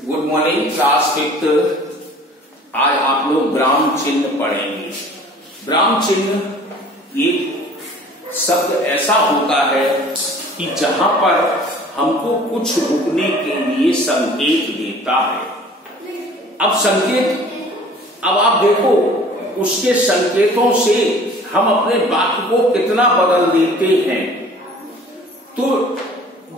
Good morning class fifth. आज आप लोग विराम चिन्ह पढ़ेंगे। विराम चिन्ह एक शब्द ऐसा होता है कि जहां पर हमको कुछ रुकने के लिए संकेत देता है। अब संकेत, अब आप देखो उसके संकेतों से हम अपने वाक्य को कितना बदल देते हैं। तो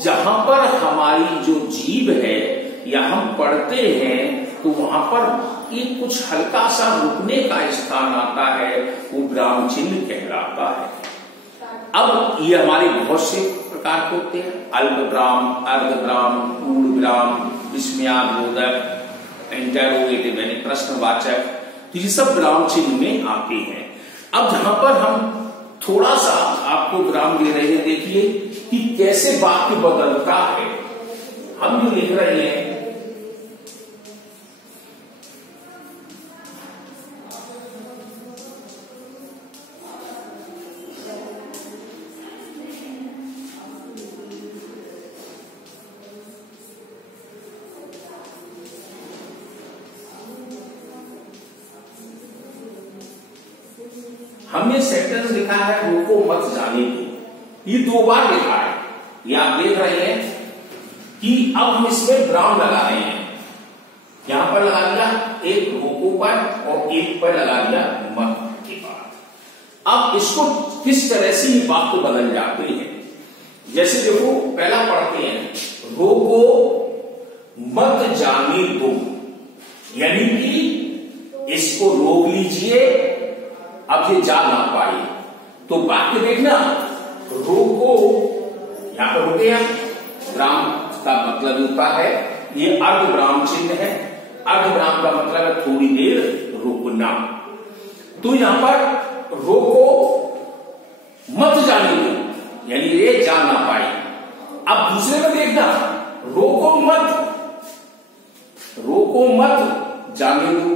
जहां पर हमारी जो जीभ है या हम पढ़ते हैं तो वहां पर एक कुछ हल्का सा रुकने का स्थान आता है, वो विराम चिन्ह कहलाता है। अब ये हमारे बहुत से प्रकार के होते हैं, अल्प विराम, अर्ध विराम, पूर्ण विराम, विस्मयादिबोधक, इंटरोगेटिव यानी प्रश्नवाचक, तो ये सब विराम चिन्ह में आते हैं। अब जहां पर हम थोड़ा सा आपको विराम दे रहे हैं, देखिए कि कैसे वाक्य बदलता है। हम जो लिख रहे हैं हमने सेंटेंस लिखा है रोको मत जाने दो, ये 2 बार लिखा है। ये आप देख रहे हैं कि अब हम इसमें विराम लगा रहे हैं। यहां पर लगा दिया एक रोको पर और एक पर लगा दिया मत के बाद। अब इसको किस तरह से ये वाक्य बदल जाते हैं, जैसे देखो पहला पढ़ते हैं, रोको मत जाने दो, यानी कि इसको रोक लीजिए, अब ये जा ना पाए। तो वाक्य देखना, रोको, यहां पर रुके हैं, विराम का मतलब होता है, ये अर्ध विराम चिन्ह है। अर्ध विराम का मतलब है थोड़ी देर रुकना। तो यहां पर रोको मत जाने दो, यानी ये जा ना पाए। अब दूसरे में देखना, रोको मत जाने दो,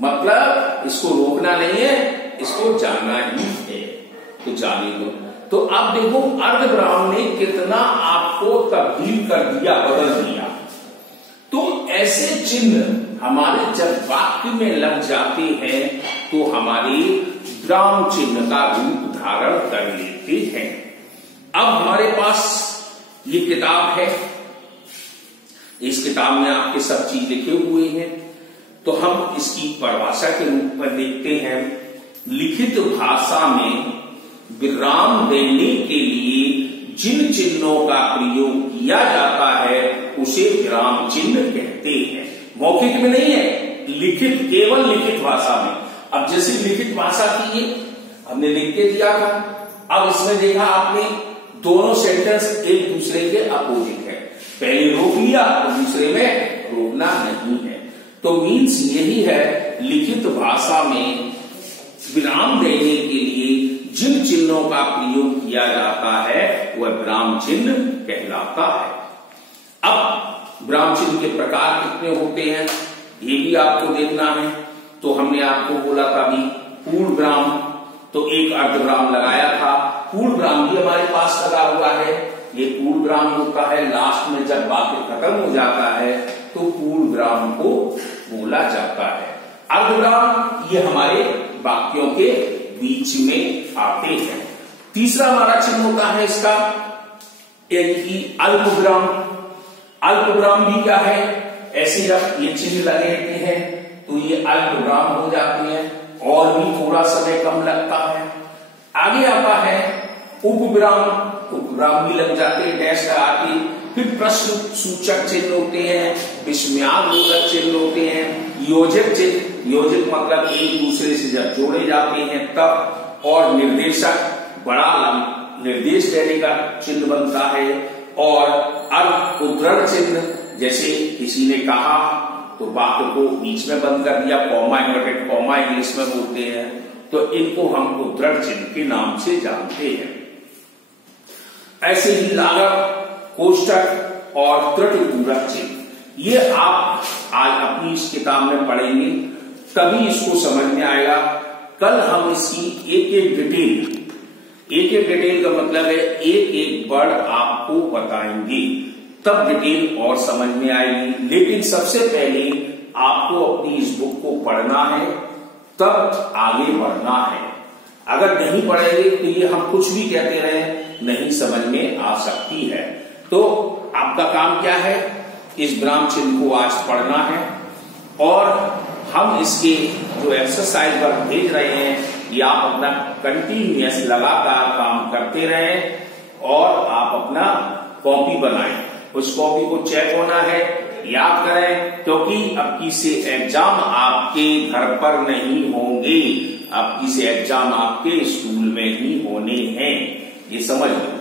मतलब इसको रोकना नहीं है, इसको जाना ही है, तो जाने दो। तो अब देखो अर्ध विराम ने कितना आपको तब्दील कर दिया, बदल दिया। तो ऐसे चिन्ह हमारे जब वाक्य में लग जाते हैं तो हमारे विराम चिन्ह का रूप धारण कर लेते हैं। अब हमारे पास ये किताब है, इस किताब में आपके सब चीज लिखे हुए हैं। तो हम इसकी परिभाषा के रूप में देखते हैं, लिखित भाषा में विराम देने के लिए जिन चिन्हों का प्रयोग किया जाता है उसे विराम चिन्ह कहते हैं। मौखिक में नहीं है, लिखित, केवल लिखित भाषा में। अब जैसे लिखित भाषा की ये हमने लिख के दिया था, अब इसमें देखा आपने दोनों सेंटेंस एक दूसरे के अपोजिट है, पहले रोक लिया और दूसरे में रोकना नहीं है। तो मीन्स यही है, लिखित भाषा में विराम देने के लिए जिन चिन्हों का प्रयोग किया जाता है वह विराम चिन्ह कहलाता है। अब विराम चिन्ह के प्रकार कितने होते हैं ये भी आपको देखना है। तो हमने आपको बोला था अभी पूर्ण विराम, तो एक अर्ध विराम लगाया था, पूर्ण विराम भी हमारे पास लगा हुआ है। ये पूर्ण विराम होता है लास्ट में जब वाक्य खत्म हो जाता है तो पूर्ण विराम को बोला जाता है। अर्ध विराम ये हमारे वाक्यों के बीच में आते हैं। तीसरा हमारा चिन्ह होता है इसका, यानी कि अल्प विराम। अल्प विराम भी क्या है, ऐसे जब ये चिन्ह लगे रहते हैं तो ये अल्प विराम हो जाते हैं और भी थोड़ा समय कम लगता है। आगे आता है उपविराम, उपविराम भी लग जाते हैं डैश लगा के। फिर प्रश्न सूचक चिन्ह होते हैं, विस्मयादिबोधक चिन्ह होते हैं, योजक चिन्ह, योजक मतलब एक दूसरे से जब जोड़े जाते हैं तब, और निर्देशक, बड़ा निर्देश देने का चिन्ह बनता है, और अर्ध उद्धरण चिन्ह, जैसे किसी ने कहा तो वाक्य को बीच में बंद कर दिया, कॉमा, इन्वर्टेड कॉमा इंग्लिश में बोलते हैं, तो इनको हम उद्धरण चिन्ह के नाम से जानते हैं। ऐसे ही लागत, कोष्टक और त्रुटिपूरक चिन्ह, ये आप आज अपनी इस किताब में पढ़ेंगे, तभी इसको समझ में आएगा। कल हम इसकी एक एक डिटेल का मतलब है एक एक वर्ड आपको बताएंगे, तब डिटेल और समझ में आएगी। लेकिन सबसे पहले आपको अपनी इस बुक को पढ़ना है, तब आगे बढ़ना है। अगर नहीं पढ़ेंगे तो ये हम कुछ भी कहते रहे नहीं समझ में आ सकती है। तो आपका काम क्या है, इस विराम चिन्ह को आज पढ़ना है और हम इसके जो एक्सरसाइज वर्क भेज रहे हैं ये आप अपना कंटिन्यूअस लगातार काम करते रहें और आप अपना कॉपी बनाएं। उस कॉपी को चेक होना है, याद करें, क्योंकि अब की से एग्जाम आपके घर पर नहीं होंगे, अब की से एग्जाम आपके स्कूल में ही होने हैं, ये समझ लो।